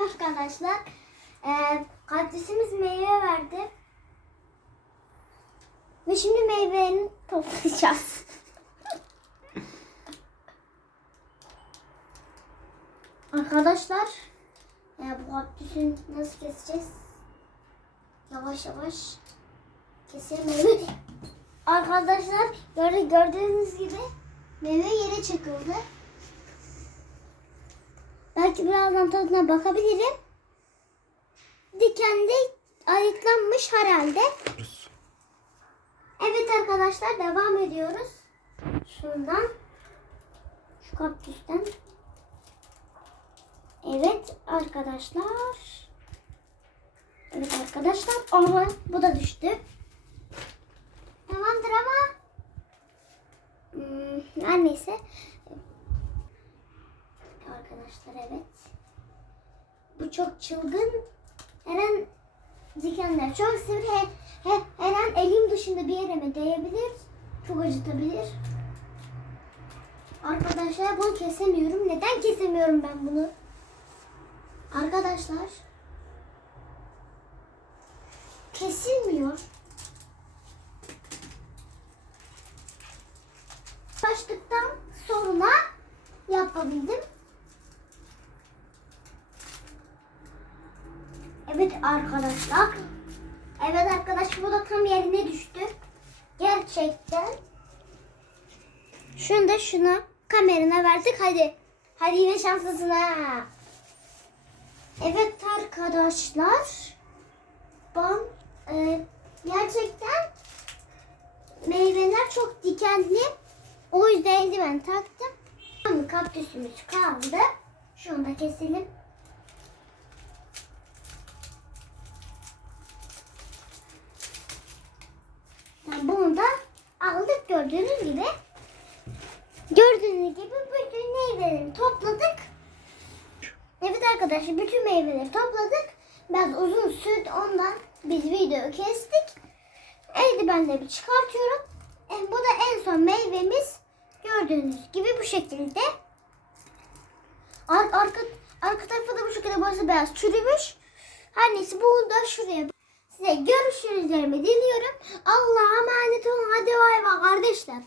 arkadaşlar. Ee, kaktüsümüz meyve verdi. Ve şimdi meyveni toplayacağız. Arkadaşlar e, bu kaktüsü nasıl keseceğiz? Yavaş yavaş keselim meyve. Arkadaşlar gördü- gördüğünüz gibi meyve yere çakıldı. Belki birazdan tadına bakabilirim. Dikenli ayıklanmış herhalde. Evet arkadaşlar devam ediyoruz. Şundan. Şu kaktüsten. Evet arkadaşlar. Evet arkadaşlar. Ama bu da düştü. Tamamdır ama. Hmm, her neyse. Arkadaşlar evet. Bu çok çılgın. Her an dikenler çok sivri. He, he, her an elim dışında bir yere mi değebilir? Çok acıtabilir. Arkadaşlar bunu kesemiyorum. Neden kesemiyorum ben bunu? Arkadaşlar kesilmiyor. Başlıktan sonra yapabildim. Evet arkadaşlar. Evet arkadaş bu da tam yerine düştü. Gerçekten. Şunu da şuna kamerana verdik. Hadi. Hadi yine şanslısın ha. Evet arkadaşlar. Ben e, gerçekten meyveler çok dikenli. O yüzden eldiven taktım. Kaktüsümüz kaldı. Şunu da keselim. Yani bunu da aldık gördüğünüz gibi. Gördüğünüz gibi bütün meyveleri topladık. Evet arkadaşlar bütün meyveleri topladık. Biraz uzun sürdü ondan biz videoyu kestik. Eldivenleri çıkartıyorum. E, bu da en son meyvemiz. Gördüğünüz gibi bu şekilde. Ar arka, arka tarafı da bu şekilde burası beyaz çürümüş. Her neyse bunu da şuraya Size görüşürüzlerimi diliyorum. Allah'a emanet olun. Hadi bay bay kardeşler.